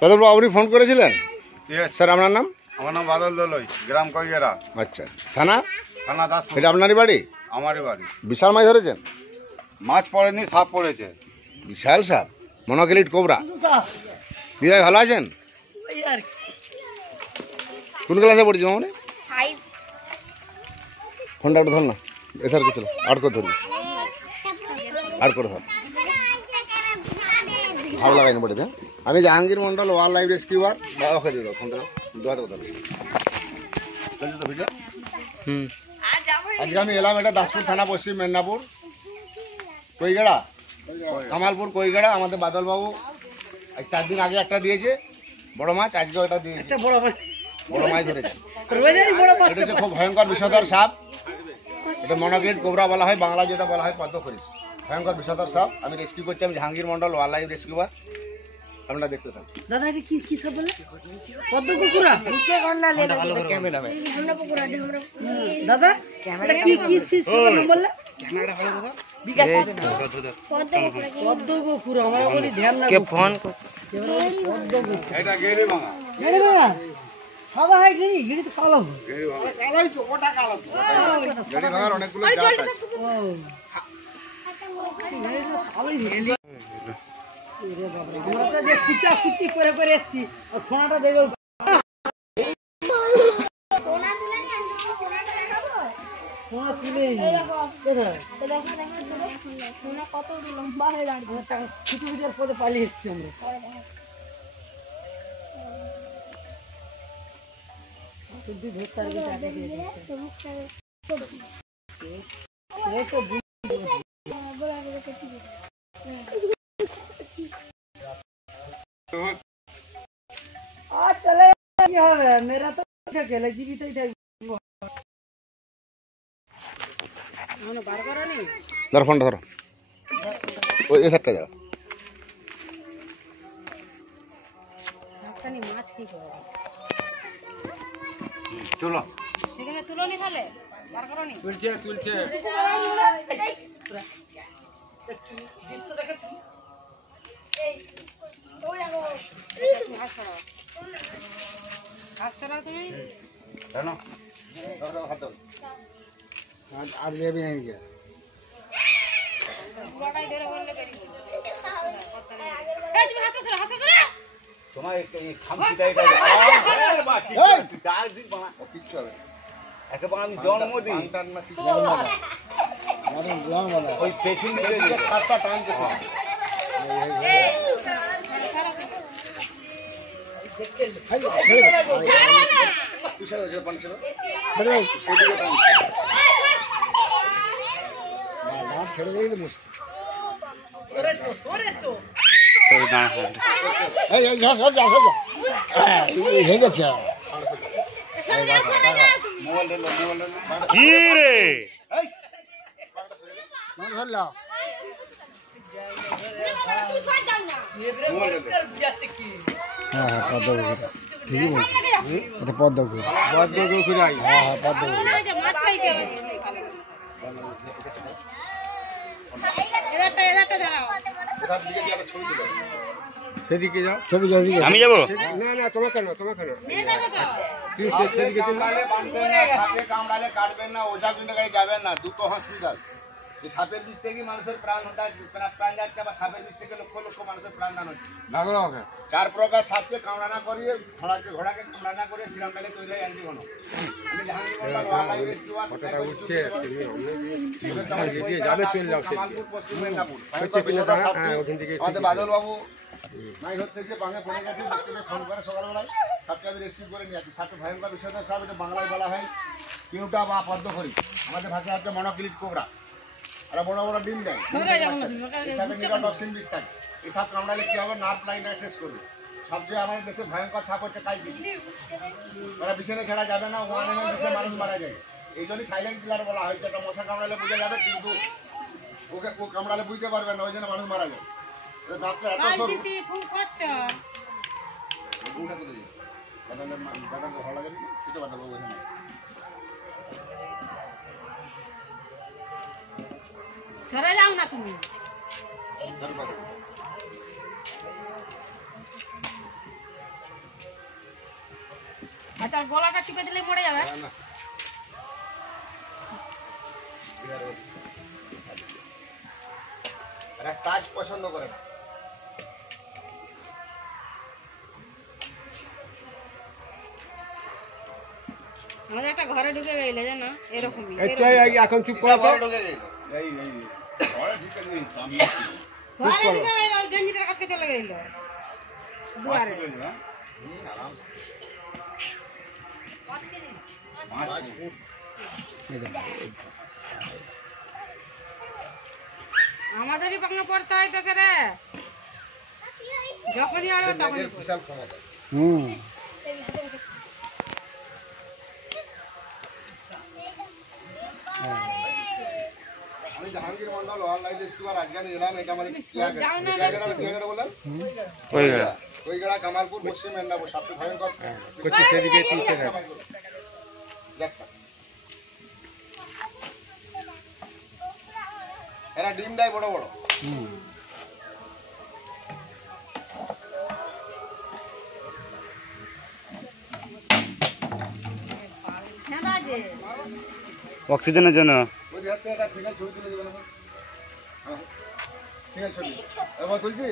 বাদল বাবু আপনি ফোন করেছিলেন? স্যার আপনার নাম? আমার নাম বাদল দলই, গ্রাম কৈগেরা। আচ্ছা, থানা? থানা দাসপুর। এটা আপনারই বাড়ি? আমারই বাড়ি। বিশাল মাছ ধরেছেন? মাছ পড়েনি, সাপ পড়েছে। বিশাল সাপ, মনোকিলিট কোবরা। দিদি ভালো আছেন? কোন ক্লাসে পড়েছি মামনি? ফোনটা একটু ধর না, এথার কিছু আট করে ধরবি, আট করে ধর, ভালো লাগাইনি পড়েছে। আমি Jahangir Mondal, wildlife rescuer. ওকে দিয়ে দাও ফোনটা, দোয়াতে কথা চলছে তো ভিডিও। আজকে আমি এলাম, এটা দাসপুর থানা, পশ্চিম মেদিনীপুর, কৈগেড়া, কামালপুর কৈগেড়া। আমাদের বাদলবাবু 4 দিন আগে একটা দিয়েছে বড় মাছ, আজকেও এটা দিয়েছে বড় মাছ ধরেছে। এটা হচ্ছে খুব ভয়ঙ্কর বিষধর সাপ। এটা মনোকিলিট কোবরা বলা হয়, বাংলা যেটা বলা হয় পদ্ম খরিস। ভয়ঙ্কর বিষধর সাপ। আমি রেস্কিউ করছি, আমি Jahangir Mondal, wildlife rescuer. আপনারা দেখতে থাকুন। দাদা এটা কি সাপ বলে? পদ্ম কুকুরা নিচে গন্ডা লে ক্যামেরা ভাই গন্ডা কুকুরা দে আমরা। দাদা এটা কি সাপ বললে? ক্যামেরাটা ভালো দাদা বিকাশ পদ্ম কুকুরা আমরা বলি ধ্যান না কে ফোন পদ্ম কুকুরা। এটা গেরি ভাঙা। গেরি ভাঙা সাদা হয়, গেরি তো কালো। গেরি ভাঙা কালোই তো, ওটা কালো তো। গেরি ভাঙার অনেকগুলো জাত আছে। ও কালোই গেলি। আমরা তো যে কুচি করে করে এসেছি, আর ফোনাটা দেবে ফোনা তুলে কত লম্বা হয়ে দাঁড়িয়ে ছুটি বিচার পদে পালিয়ে এসেছি আমরা। चले मेरा तो खेले जीवित ही ধর ফোনটা ধরো, ওই এখানটা যাও। মাছ কি করবে চলো সেখানে তুলনি তাহলে বার করনি তুলছে তুলছে। দৃশ্য দেখেছি এই ওই আগো হাসছরা তুমি জানো আর লেবে नहीं गया পুরোটাই ধরে বললে বেরি এই তুমি হাসছরা তোমার এই খামচিটা এটা বাকি ডাল দিন বানা কিচ্ছু হবে। একটা বান জন্মদিন না কিছু মানে গ্লাম বলা ওই পেছন থেকে সাতটা টানতেছে। ছেড়ে দেই তো মুশকিল। হ্যাঁ পদ্ম ঠিকই বলছি, এটা পদ্ম কুকুর। হ্যাঁ পদ্ম সেদিকে যাও, ছবি যাবি? আমি যাবো না না তোমার কেন কামড়ালে কাটবেন না, ওঝা বিন্দায় যাবেন না, দুটো হসপিটাল। এই সাপের বিষ থেকে মানুষের প্রাণ যাচ্ছে, আবার সাপের বিষ থেকে লক্ষ লক্ষ মানুষের প্রাণ দান হচ্ছে। 4 প্রকার সাপকে কামড়ানা করিয়ে ঘোড়াকে কামড়ানা করে সিরামডালে তৈরি হয় অ্যান্টিভেনম। আমি Jahangir Mondal, wildlife rescuer. Kamalpur, পশ্চিম মেদিনীপুর। আমাদের বাদল বাবু মাই ধরতে গিয়ে বাঙে পড়ে গেছে, দেখতে ফোন করে সকালবেলায়। সাপকে আমি রেস্কিউ করে নিয়ে আসি। সাপটা ভয়ঙ্কর বিষধর সাপ, এটা বাংলায় বলা হয় কিউটা বা পদ্ম খরিস, আমাদের ভাষায় হচ্ছে মনোকিলিট কোবরা। আর বড় বড় ডিম দেয়, এই সাপের নিউরোটক্সিন বিষ থাকে। এই সাপ কামড়ালে কি হবে, নার্ভ লাইনটা শেষ করবে। সবচেয়ে আমাদের দেশে ভয়ঙ্কর সাপ হচ্ছে কাইকিলি। ওরা বিছানে খেলা যাবে না, 1 mm বিষে মানুষ মারা যায়। এই জন্যই সাইলেন্ট কিলার বলা হয়। একটা মশা কামড়ালে বুঝে যাবে, কিন্তু ওকে কামড়ালে বুঝতে পারবে না, ওই জন্য মানুষ মারা যায়। দাঁতটা এত সরু, ভালো লাগে সেটা বাদল বাবু এখানে সরে যাও না তুমি। আচ্ছা গলাটা টিপে দিলে মরে যাবে। এরা কাজ পছন্দ করে না। আমাদের একটা ঘরে ঢুকে গেলে জানো এরকমই এখন চুপ কিসব করো ঘরে ঢুকে গেল? ঘরে ঢুকে গেলে ওই গেঞ্জিটার কাছে চলে গেল দুয়ারে। আরামসে। আমাদেরই পাঙ্গা পড়তে হয় তোকে রে, যখনই আরো তখনই মেয়েদের বিশাল ক্ষমতা। আমি Jahangir Mondal wildlife rescuer আজকে আমি এলাম। এটা আমাদের কিয়াগেরা বললেন কইগড়া কামালপুর পশ্চিম মেদিনীপুর সবচেয়ে ভয়ঙ্কর। সেদিকে তুলছে না। এরা ডিম দেয় বড় বড়। অক্সিজেনের জন্য ওই হাতে একটা সিঙ্গেল ছবি তুলে দেবেন। সিঙ্গেল ছবি এবার তুলছি।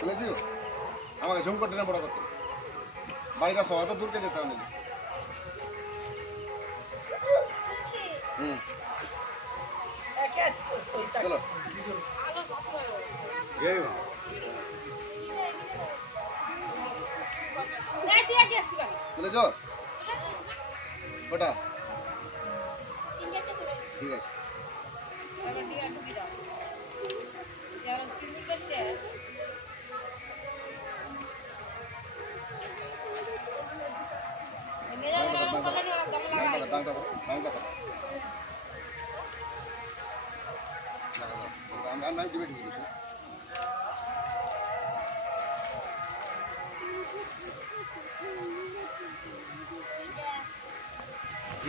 তুলেছি আমাকে ঝুম করতে না বড় করতে বাড়িটা সহ তো দূরকে যেতে হবে। চলো তুলেছ ওটা ঠিক আছে।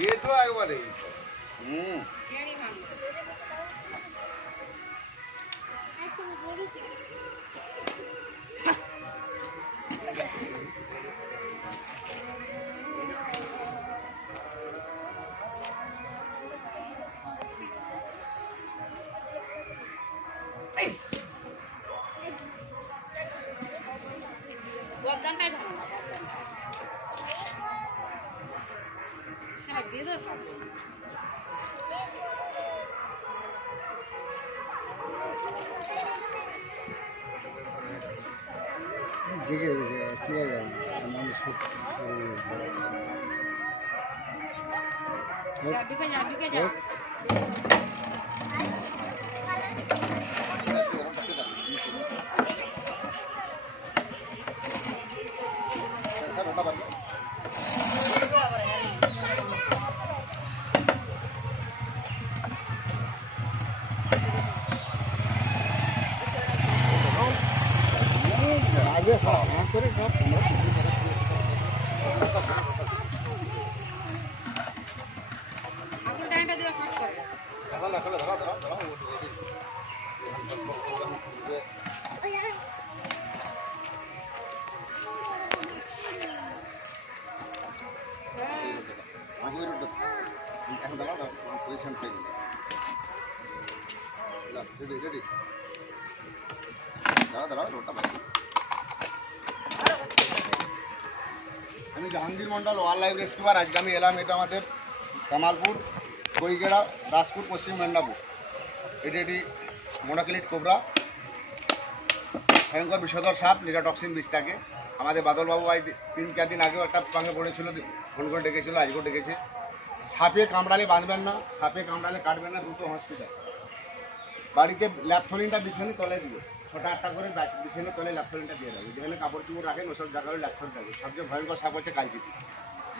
ये तो आगे बढ़े। জেগে চলে যায় আগে করে এখন দাঁড়াও পজিশন পেয়ে রেডি রেডি দাঁড়া রোডটা পাচ্ছি। আমি Jahangir Mondal wildlife rescuer আজকে আমি এলাম। এটা আমাদের কামালপুর কৈগেড়া দাসপুর পশ্চিম মেদিনীপুর। এটি মোনোক্লিট কোবরা ভয়ঙ্কর বিষধর সাপ নিরাটক্সিন বিষ থাকে। আমাদের বাদলবাবু ভাই 3-4 দিন আগেও একটা পাঙ্গে পড়েছিল, ফোন করে ডেকেছিল, আজকেও ডেকেছে। সাপে কামড়ালে বাঁধবেন না, সাপে কামড়ালে কাটবেন না, দ্রুত হসপিটাল। বাড়িতে ল্যাপথলিনটা বিছানে তলে দিবে, 6টা-8টা করে বিছানে তলে ল্যাপথলিনটা দিয়ে দেবে। যেখানে কাপড় চুপড় রাখেন ওসব জায়গায় ল্যাপথলিন থাকবে। সবচেয়ে ভয়ঙ্কর সাপ হচ্ছে কালচিটি।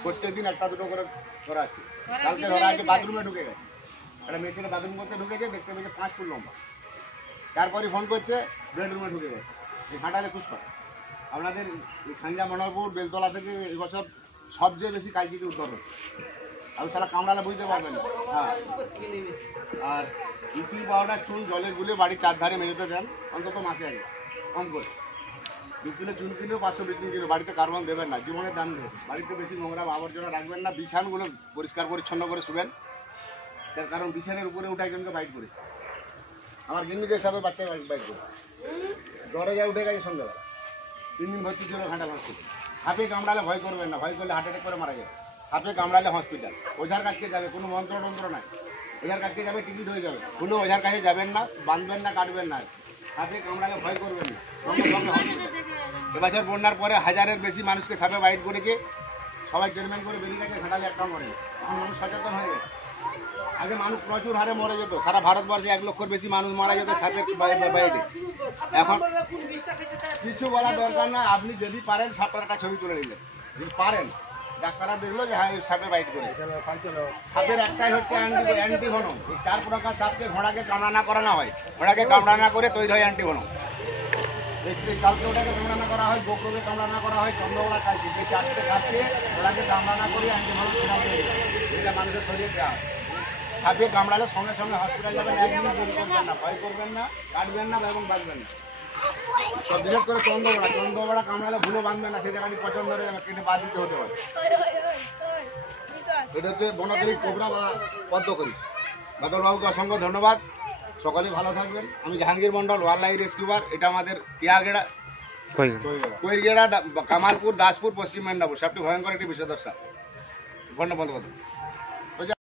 প্রত্যেকদিন 1-2 করে ধরা আছে। কালকে ধরা আছে বাথরুমে ঢুকে গেছে, একটা মেয়েছেলে বাথরুম করতে ঢুকেছে, দেখতে পেয়েছে 5 ফুট লম্বা। তারপরে ফোন করছে বেডরুমে ঢুকে গেছে। এই ঘাটালে পুষ্পা আপনাদের খাঞ্জা মনোহরপুর বেলতলা থেকে এবছর সবচেয়ে বেশি কালচিটি উদ্ধার হচ্ছে। আর সালা কামড়ালে বুঝতে পারবেন না। হ্যাঁ, আর ইচি পাউডার চুন জলে গুলে বাড়ির চারধারে মেঝেতে দেন অন্তত মাসে আগে। কম করে 2 কিলো চুন কিলো 520 কিলো বাড়িতে কার্বন দেবেন না, জীবনের দাম নেই। বাড়িতে বেশি নোংরা বা আবর্জনা রাখবেন না, বিছানগুলো পরিষ্কার পরিচ্ছন্ন করে শুবেন। তার কারণ বিছানের উপরে উঠে একজনকে বাইট করেছে, আমার গিন্নিকে হিসাবে বাচ্চা বাইট করে জ্বরে যায় উঠে গেছে সন্ধ্যাবেলা, 3 দিন ভর্তি ছিল ঘাটাল হসপিটাল। সাপে কামড়ালে ভয় করবেন না, ভয় করলে হার্ট অ্যাটাক করে মারা যাবে। সাপে কামড়ালে হসপিটাল, ওঝার কাছকে যাবে, কোনো মন্ত্র নাই, ওঝার কাছকে যাবে টিকিট হয়ে যাবে। কোনো ওঝার কাছে যাবেন না, বাঁধবেন না, কাটবেন না। সাপে কামড়ালে ভয় করবেন না, সঙ্গে সঙ্গে হসপিটাল। এবছর বন্যার পরে 1000-এর বেশি মানুষকে সাপে বাইট করেছে, সবাই ট্রিটমেন্ট করে বেরিয়ে গেছে, ঘাটালে একটা মরে। এখন মানুষ সচেতন হয়ে গেছে। আগে মানুষ প্রচুর হারে মরে যেত, সারা ভারতবর্ষে 1 লক্ষের বেশি মানুষ মারা যেত সাপের বাইটে। এখন কিছু বলা দরকার না, আপনি যদি পারেন সাপের একটা ছবি তুলে নিলেন, যদি পারেন ডাক্তাররা দেখলো যে হ্যাঁ সাপে বাইট করে। সাপের একটাই হচ্ছে অ্যান্টিভেনম। এই 4 প্রকার সাপকে ঘোড়াকে কামড়ানা করানো হয়, ঘোড়াকে কামড়ানা করে তৈরি হয় অ্যান্টিভেনম। কালকে ওটাকে কামড়ানা করা হয়, গোকরোকে কামড়ানা করা হয়, চন্দ্রগোড়া কালকে, এই 4টে কাজকে ঘোড়াকে কামড়ানা করে অ্যান্টিভেনম এটা মানুষের শরীরে দেওয়া হয়। সাপে কামড়ালে সঙ্গে সঙ্গে হসপিটাল যাবেন, একদিন দেরি করবেন না, ভয় করবেন না, কাটবেন না এবং বাঁচবেন না। তো বিশেষ করে চন্দ্রগোড়া কামড়ালে ভুলো বাঁধবেন না, সেই জায়গাটি পছন্দ হয়ে যাবে, কেটে বাদ দিতে হতে পারে। এটা হচ্ছে বনতলী কোবরা বা পদ্মকরিস। বাদলবাবুকে অসংখ্য ধন্যবাদ, সকলে ভালো থাকবেন। আমি Jahangir Mondal, wildlife rescuer. এটা আমাদের টিয়াগেড়া, কৈরগেড়া, কামালপুর, দাসপুর, পশ্চিম মেদিনীপুর। সবটি ভয়ঙ্কর একটি বিষধর সাপ। বন্যা বন্দ্যোপাধ্যায়।